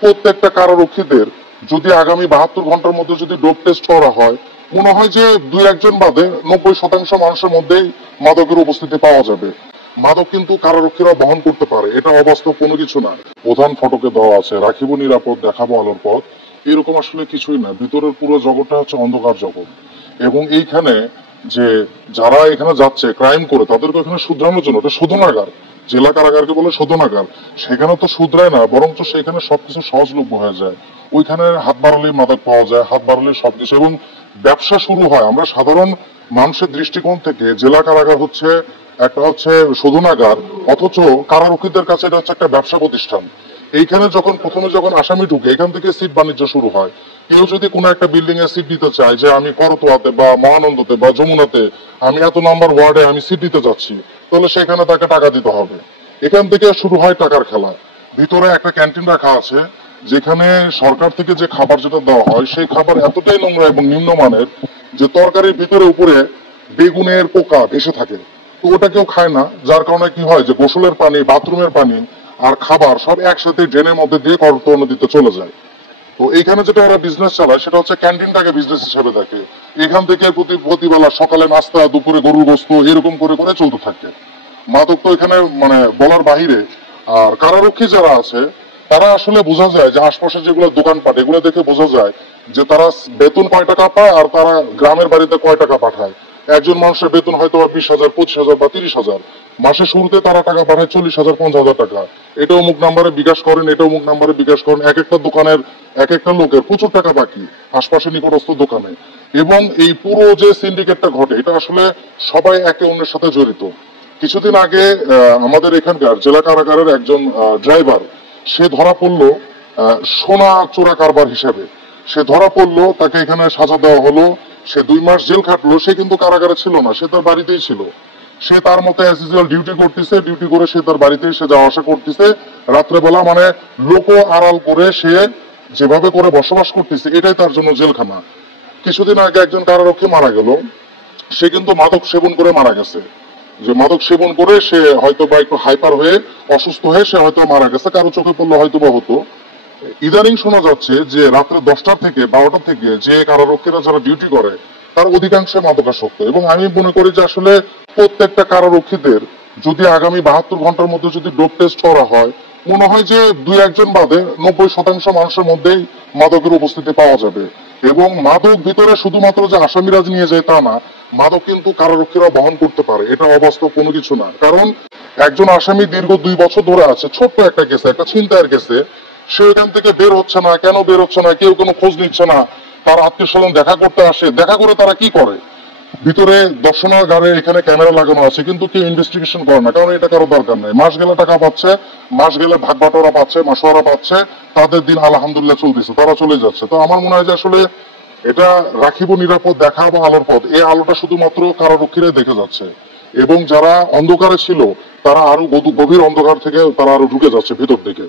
প্রত্যেকটা কারারক্ষীদের যদি আগামী 72 ঘন্টার মধ্যে যদি ডোপ টেস্ট করা হয়, মনে হয় যে 2-1 বাদে 90% মানুষের মধ্যেই মাদকের উপস্থিতি পাওয়া যাবে। মাদক কিন্তু কারারক্ষীরা বহন করতে পারে, এটা অবাস্তব কোনো কিছু না। প্রধান ফটকে দেওয়া আছে রাখিব নিরাপদ দেখাবো আলোর পথ, এরকম আসলে কিছুই না। ভিতরের পুরো জগৎটা হচ্ছে অন্ধকার জগৎ। এবং এইখানে যে যারা এখানে যাচ্ছে ক্রাইম করে তাদেরকে এখানে শুধরানোর জন্য এটা শোধনাগার, জেলা কারাগারকে বলে শোধনাগার, সেখানে তো শুধরায় না, বরঞ্চ সেখানে সবকিছু সহজলভ্য হয়ে যায়। ওইখানে হাত বাড়ালেই মাদক পাওয়া যায়, হাত বাড়ালেই সবকিছু, এবং ব্যবসা শুরু হয়। আমরা সাধারণ মানুষের দৃষ্টিকোণ থেকে জেলা কারাগার হচ্ছে একটা হচ্ছে শোধনাগার, অথচ কারারক্ষীদের কাছে এটা হচ্ছে একটা ব্যবসা প্রতিষ্ঠান। এইখানে প্রথমে যখন আসামি ঢুকে এখান থেকে সিট বাণিজ্য শুরু হয়। কেউ যদি কোনো একটা বিল্ডিং এ সিট দিতে চায় যে আমি করতোয়াতে বা মহানন্দতে বা যমুনাতে আমি এত নাম্বার ওয়ার্ডে আমি সিট দিতে যাচ্ছি, তাহলে সেখানে তাকে টাকা দিতে হবে। এখান থেকে শুরু হয় টাকার খেলা। ভিতরে একটা ক্যান্টিন রাখা আছে, যেখানে সরকার থেকে যে খাবার যেটা দেওয়া হয় সেই খাবার এতটাই নোংরা এবং নিম্নমানের যে তরকারির ভিতরে উপরে বেগুনের পোকা ভেসে থাকে। তো ওটা কেউ খায় না, যার কারণে কি হয় যে গোসলের পানি, বাথরুমের পানি আর খাবার সব একসাথে ড্রেনের মধ্যে দিয়ে করতোয়া নদীতে চলে যায়। তো এইখানে যেটা ওরা বিজনেস চালায় সেটা হচ্ছে ক্যান্টিনটাকে বিজনেস হিসেবে দেখে। এখান থেকে প্রতিবেলা সকালে নাস্তা, দুপুরে গরুর গোস্ত, এরকম করে করে চলতে থাকে। মাদক তো এখানে মানে বলার বাহিরে। আর কারারক্ষী যারা আছে তারা আসলে বোঝা যায় যে আশপাশে যেগুলো দোকানপাট এগুলো দেখে বোঝা যায় যে তারা বেতন কয় টাকা পায় আর তারা গ্রামের বাড়িতে কয় টাকা পাঠায়। একজন মানুষের বেতন হয়তো 20,000, 25,000 বা 30,000, মাসের শুরুতে তারা টাকা পাঠায় 40,000, 50,000 টাকা। এটা অমুক নাম্বারে বিকাশ করেন, এটা অমুক নাম্বারে বিকাশ করেন। এক একটা দোকানের এক একটা লোকের প্রচুর টাকা বাকি আশপাশে নিকটস্থ দোকানে। এবং এই পুরো যে সিন্ডিকেটটা ঘটে এটা আসলে সবাই একে অন্যের সাথে জড়িত। কিছুদিন আগে আমাদের এখানকার জেলা কারাগারের একজন ড্রাইভার, সে ধরা পড়লো সোনা চোরা কারবার হিসেবে। সে ধরা পড়লো, তাকে এখানে সাজা দেওয়া হলো, সে 2 মাস জেল খাটলো। সে কিন্তু কারাগারে ছিল না, সে তার বাড়িতেই ছিল। সে তার মতো অ্যাজ ইউজুয়াল ডিউটি করতেছে, ডিউটি করে সে তার বাড়িতেই সে যাওয়া আসা করতেছে রাত্রেবেলা, মানে লোক আড়াল করে সে যেভাবে করে বসবাস করতেছে এটাই তার জন্য জেলখানা। কিছুদিন আগে একজন কারারক্ষী মারা গেল, সে কিন্তু মাদক সেবন করে মারা গেছে। যে মাদক সেবন করে সে হয়তো বা একটু হাইপার হয়ে অসুস্থ হয়ে সে হয়তো মারা গেছে, কারো চোখে পড়লে হয়তো বা হতো। ইদানিং শোনা যাচ্ছে যে রাত্রে 10টা থেকে 12টা থেকে যে কারারক্ষীরা যারা ডিউটি করে তার অধিকাংশ মাদকাসক্ত। এবং আমি মনে করি যে আসলে প্রত্যেকটা কারারক্ষীদের যদি আগামী 72 ঘন্টার মধ্যে যদি ডোপ টেস্ট করা হয়, মনে হয় যে 2-1 বাদে 90% মানুষের মধ্যেই মাদকের উপস্থিতি পাওয়া যাবে। এবং মাদক ভিতরে শুধুমাত্র যে আসামিরাজ নিয়ে যায় তা না, মাদক কিন্তু কারারক্ষীরা বহন করতে পারে, এটা অবাস্তব কোনো কিছু না। কারণ একজন আসামি দীর্ঘ 2 বছর ধরে আছে ছোট্ট একটা কেসে, একটা ছিনতাইয়ের কেসে, সে এখান থেকে বের হচ্ছে না। কেন বের হচ্ছে না? কেউ কোনো খোঁজ নিচ্ছে না। তার আত্মীয় স্বজন দেখা করতে আসে, দেখা করে তারা কি করে? ভিতরে দর্শনাগারে এখানে ক্যামেরা লাগানো আছে, কিন্তু কেউ ইনভেস্টিগেশন করে না, কারণ এটা কারো দরকার নেই। মাস গেলে টাকা পাচ্ছে, মাস গেলে ভাগ বাটোয়ারা পাচ্ছে, মাসোয়ারা পাচ্ছে, তাদের দিন আলহামদুলিল্লাহ চলতেছে, তারা চলে যাচ্ছে। তো আমার মনে হয় যে আসলে এটা রাখিব নিরাপদ দেখাবো আলোর পথ, এই আলোটা শুধুমাত্র কারারক্ষীরা দেখে যাচ্ছে। এবং যারা অন্ধকারে ছিল তারা আরো গভীর অন্ধকার থেকে তারা আরো ঢুকে যাচ্ছে ভিতর দিকে।